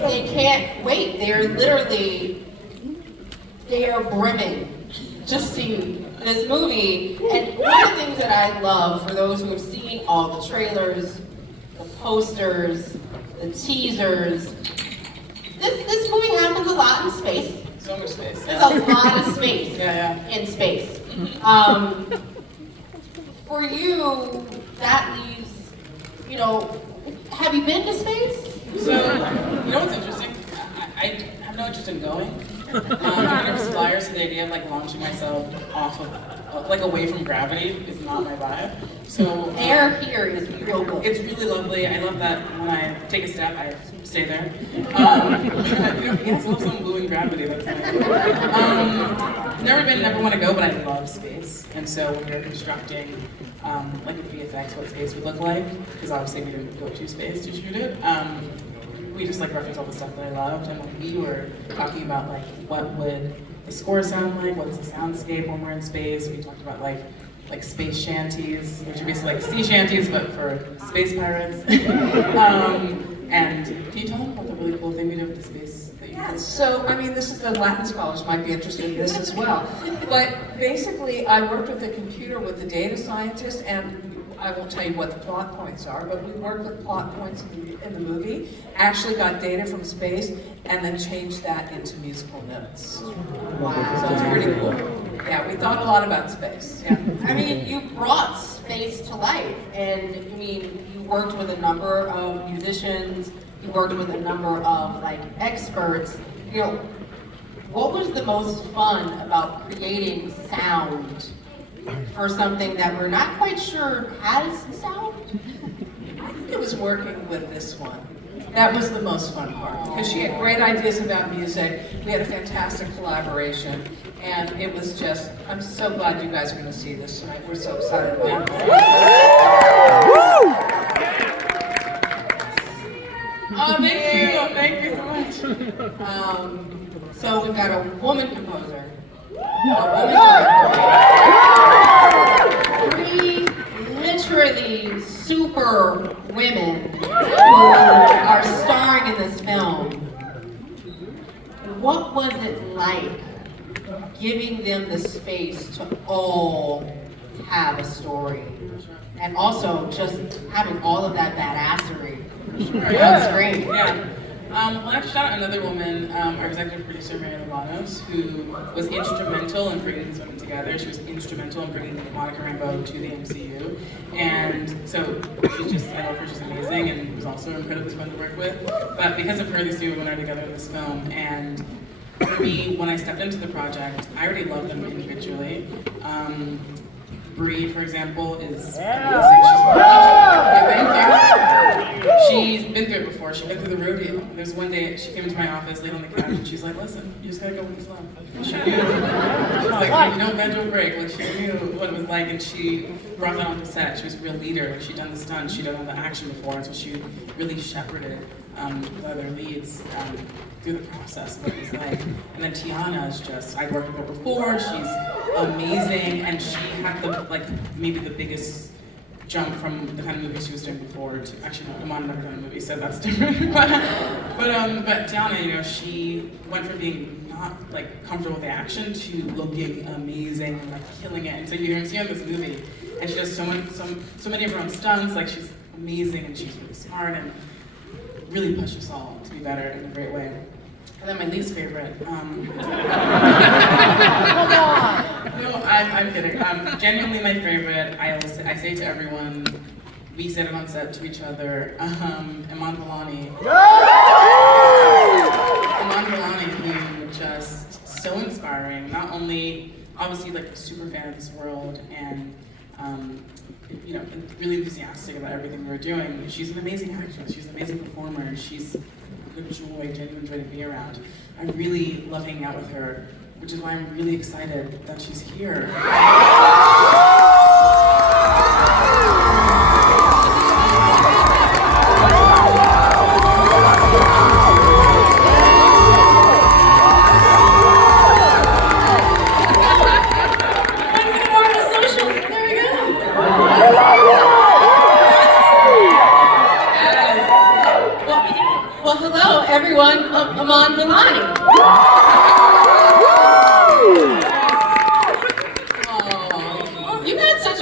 They can't wait. They are brimming to see this movie. And one of the things that I love, for those who have seen all the trailers, the posters, the teasers, this movie happens a lot in space. So much space. There's a lot of space in space. For you, that leaves, have you been to space? So, you know what's interesting? I have no interest in going. I'm nervous flyer, so the idea of launching myself off of, away from gravity is not my vibe. So air here is real good. It's really lovely. I love that when I take a step, I stay there. Yes, I love some wooing gravity. That's never been, never want to go, but I love space. And so when we were constructing, with VFX, what space would look like, because obviously we didn't go to space to shoot it. We just referenced all the stuff that I loved, and when we were talking about what would the score sound like, what's the soundscape when we're in space, we talked about space shanties, which are basically sea shanties but for space pirates. And can you tell them about the really cool thing we did with the space that you did? So this is the Latin scholars might be interested in this as well. But basically, I worked with the computer with the data scientist, and I won't tell you what the plot points are, but we worked with plot points in the movie, actually got data from space, and then changed that into musical notes. Wow. So it's pretty cool. Yeah, we thought a lot about space. Yeah. You brought space to life, and you worked with a number of musicians, you worked with a number of experts. What was the most fun about creating sound for something that we're not quite sure has sound? I think it was working with this one. That was the most fun part, because she had great ideas about music. We had a fantastic collaboration, and it was just, I'm so glad you guys are going to see this tonight. We're so excited about it. Oh, thank you so much. So we've got a woman composer, a woman director, three literally super women who are starring in this film. What was it like giving them the space to all have a story, and also just having all of that badassery on screen? Yeah. Well, I have to shout out another woman, our executive producer, Nia DaCosta, who was instrumental in bringing these women together. She was instrumental in bringing Monica Rambeau to the MCU. And so she's just, I love her, she's amazing, and was also incredibly fun to work with. But because of her, these two women are together in this film. And for me, when I stepped into the project, I already loved them individually. Bree, for example, is amazing. She's been through it before. She's been through the rodeo. There's one day she came into my office, laid on the couch, and she's like, "Listen, you just gotta go with the flow." And she knew. She's like, "You don't bend to a break." She knew what it was like, and she brought that onto set. She was a real leader. She'd done the stunts, she'd done all the action before, and so she really shepherded the other leads through the process of what it was like. And then Tiana is just, I've worked with her before. She's amazing, and she had maybe the biggest jump from the kind of movies she was doing before to, actually no, Iman never done a movie, so that's different. but Tiana, she went from being not comfortable with the action to looking amazing and killing it. And so you see her in this movie, and she does so many of her own stunts. She's amazing, and she's really smart and really pushed us all to be better in a great way. And then my least favorite. Hold on. No, I'm kidding. Genuinely my favorite. I say to everyone, we said it on set to each other. Iman Vellani. Iman Vellani, who just so inspiring. Not only obviously a super fan of this world and really enthusiastic about everything we were doing. She's an amazing actress. She's an amazing performer. She's a good joy, genuine joy to be around. I really love hanging out with her, which is why I'm really excited that she's here.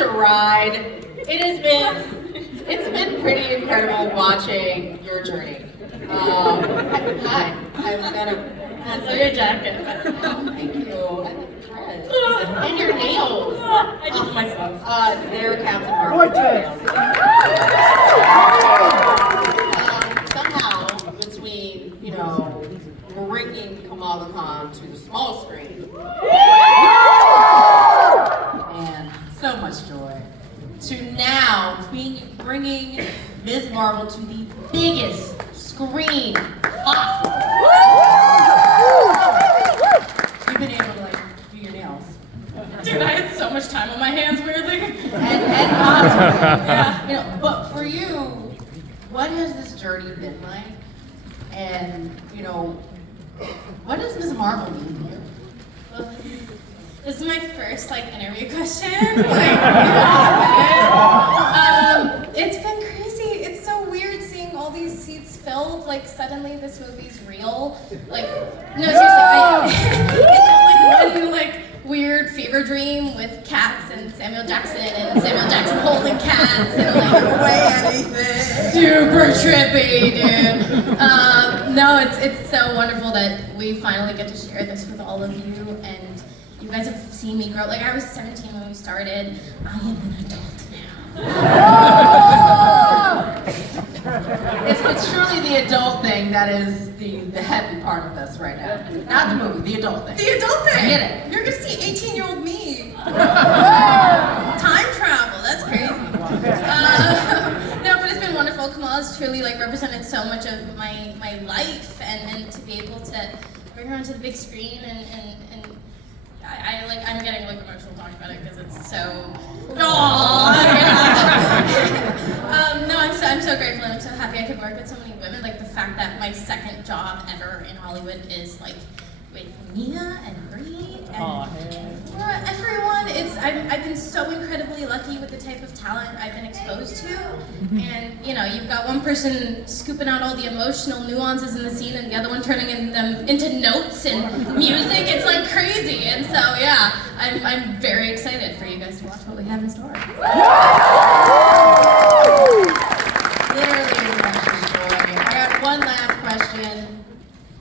a ride. It's been pretty incredible watching your journey. Hi, I'm gonna. That's your jacket. Oh, thank you. I love your dress. And your nails. I did it myself. They're Captain Marvel. Somehow, between, bringing Kamala Khan to the small screen, and so much joy, to now bringing Ms. Marvel to the biggest screen possible. You've been able to do your nails. Dude, I had so much time on my hands, weirdly. And possible. Yeah. But for you, what has this journey been like? And, what does Ms. Marvel mean to you? Well, this is my first interview question. It's been crazy. It's so weird seeing all these seats filled. Suddenly this movie's real. No, seriously, it felt like one weird fever dream with cats and Samuel Jackson holding cats and Weigh anything. super trippy, dude. No, it's so wonderful that we finally get to share this with all of you, and you guys have seen me grow. I was 17 when we started. I am an adult now. It's truly the adult thing that is the heavy part of this right now. Not the movie, the adult thing. The adult thing. I get it. You're gonna see 18-year-old me. Time travel. That's crazy. No, but it's been wonderful. Kamala's truly represented so much of my life, and to be able to bring her onto the big screen and I'm getting emotional talking about it because it's so. No, I'm so grateful and I'm so happy I could work with so many women. The fact that my second job ever in Hollywood is with Nia and Bree and everyone. I've been so incredibly lucky with the type of talent I've been exposed to, and you've got one person scooping out all the emotional nuances in the scene, and the other one turning them into notes and music. It's crazy, and so yeah, I'm very excited for you guys to watch what we have in store. Literally a rush of joy. I got one last question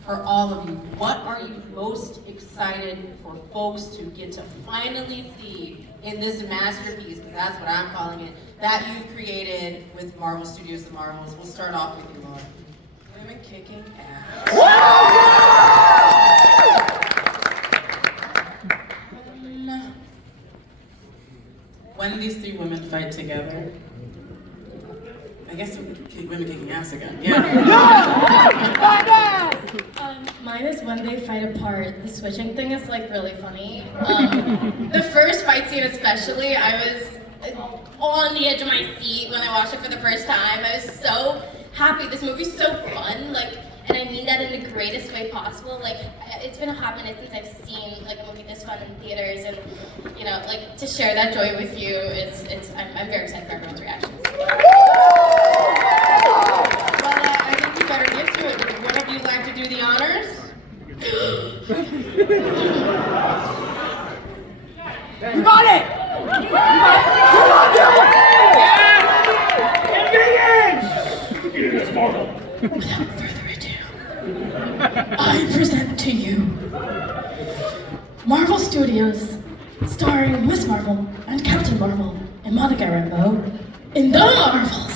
for all of you. What are you most excited for folks to get to finally see in this masterpiece, because that's what I'm calling it, that you created with Marvel Studios The Marvels? We'll start off with you, Laura. Women kicking ass. When these three women fight together, I guess women kicking ass again. Yeah. Mine is when they fight apart. The switching thing is really funny. The first fight scene especially, I was on the edge of my seat when I watched it for the first time. I was so happy. This movie's so fun, and I mean that in the greatest way possible. It's been a hot minute since I've seen a movie this fun in theaters, and to share that joy with you I'm very excited for everyone's reactions. Well, I think you better get to it. Would one of you like to do the honors? You got it! Without further ado, I present to you Marvel Studios, starring Miss Marvel and Captain Marvel and Monica Rambeau in The Marvels.